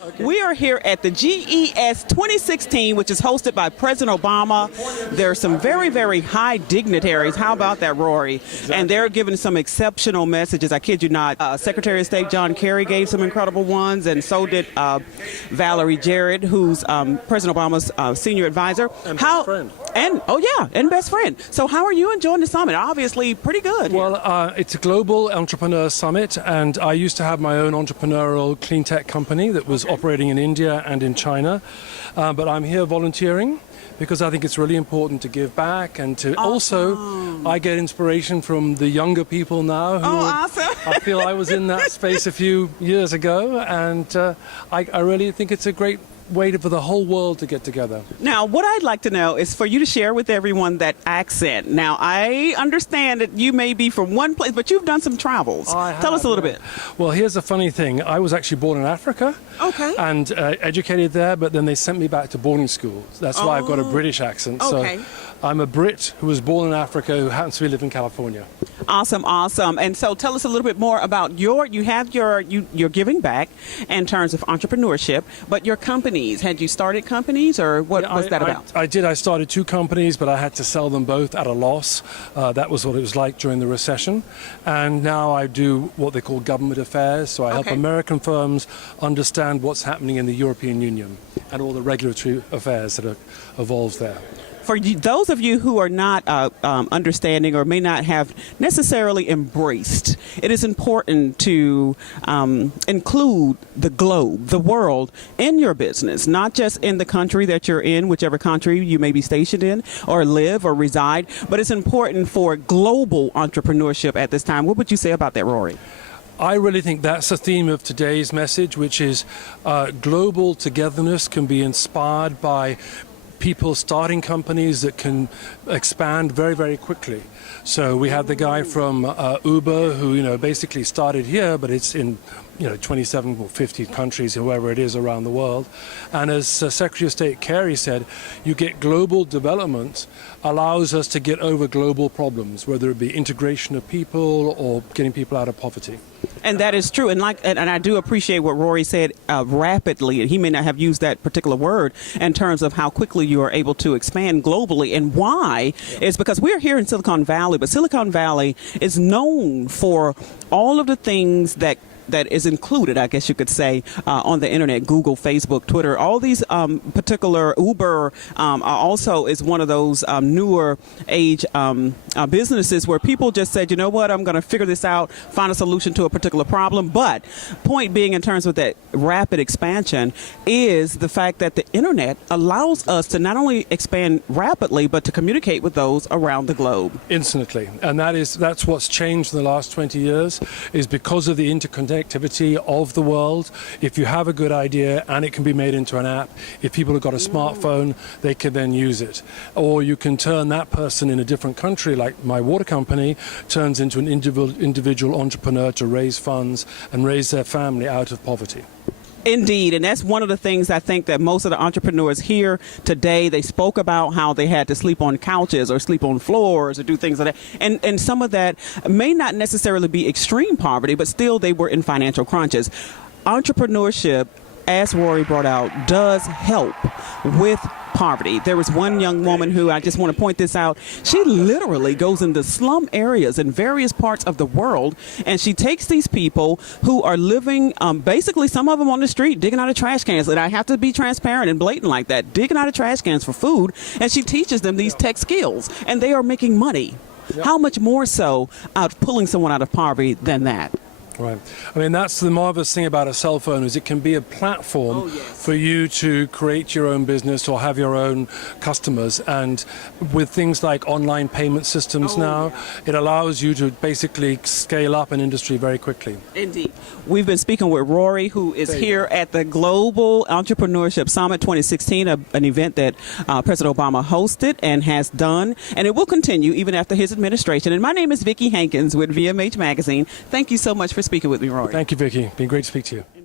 Okay. We are here at the GES 2016, which is hosted by President Obama. There are some very, very high dignitaries. How about that, Rory? Exactly. And they're giving some exceptional messages. I kid you not. Secretary of State John Kerry gave some incredible ones, and so did Valerie Jarrett, who's President Obama's senior advisor. And best friend. And best friend. So how are you enjoying the summit? Obviously pretty good. Well, it's a Global Entrepreneur Summit, and I used to have my own entrepreneurial clean tech company that was operating in India and in China. But I'm here volunteering because I think it's really important to give back, and to also, I get inspiration from the younger people now who awesome. I feel I was in that space a few years ago, and I really think it's a great way for the whole world to get together. Now, what I'd like to know is for you to share with everyone that accent. Now, I understand that you may be from one place, but you've done some travels. Tell us a little bit. Well, here's the funny thing. I was actually born in Africa. Okay. And educated there, but then they sent me back to boarding school. That's why I've got a British accent. Okay. So I'm a Brit who was born in Africa who happens to live in California. Awesome, awesome. And so tell us a little bit more about you're giving back in terms of entrepreneurship, but your companies, had you started companies, or what was that about? I did. I started two companies, but I had to sell them both at a loss. That was what it was like during the recession. And now I do what they call government affairs. So I help American firms understand what's happening in the European Union and all the regulatory affairs that are involved there. For those of you who are not understanding or may not have necessarily embraced, it is important to include the globe, the world, in your business, not just in the country that you're in, whichever country you may be stationed in or live or reside, but it's important for global entrepreneurship at this time. What would you say about that, Rory? I really think that's the theme of today's message, which is global togetherness can be inspired by people starting companies that can expand very, very quickly. So we had the guy from Uber who, basically started here, but it's in 27 or 50 countries, whoever it is around the world. And as Secretary of State Kerry said, you get global development allows us to get over global problems, whether it be integration of people or getting people out of poverty. And that is true. And I do appreciate what Rory said rapidly. He may not have used that particular word in terms of how quickly you are able to expand globally. And why is because we're here in Silicon Valley, but Silicon Valley is known for all of the things that is included, I guess you could say, on the internet, Google, Facebook, Twitter, all these particular Uber also is one of those newer age businesses where people just said, you know what, I'm going to figure this out, find a solution to a particular problem. But point being, in terms of that rapid expansion, is the fact that the internet allows us to not only expand rapidly, but to communicate with those around the globe. Instantly. And that's what's changed in the last 20 years, is because of the interconnectivity of the world. If you have a good idea and it can be made into an app, if people have got a smartphone, they can then use it. Or you can turn that person in a different country, like my water company turns into an individual entrepreneur to raise funds and raise their family out of poverty. Indeed, and that's one of the things I think that most of the entrepreneurs here today, they spoke about how they had to sleep on couches or sleep on floors or do things like that. And some of that may not necessarily be extreme poverty, but still they were in financial crunches. Entrepreneurship, as Rory brought out, does help with poverty. There was one young woman who, I just want to point this out, she literally goes into slum areas in various parts of the world, and she takes these people who are living, basically some of them on the street, digging out of trash cans, and I have to be transparent and blatant like that, digging out of trash cans for food, and she teaches them these tech skills, and they are making money. Yep. How much more so out pulling someone out of poverty than that? Right. I mean, that's the marvelous thing about a cell phone, is it can be a platform for you to create your own business or have your own customers. And with things like online payment systems it allows you to basically scale up an industry very quickly. Indeed. We've been speaking with Rory, who is here at the Global Entrepreneurship Summit 2016, an event that President Obama hosted and has done, and it will continue even after his administration. And my name is Vikki Hankins with VMH Magazine. Thank you so much for speaking with me, Rory. Thank you, Vikki. Been great to speak to you.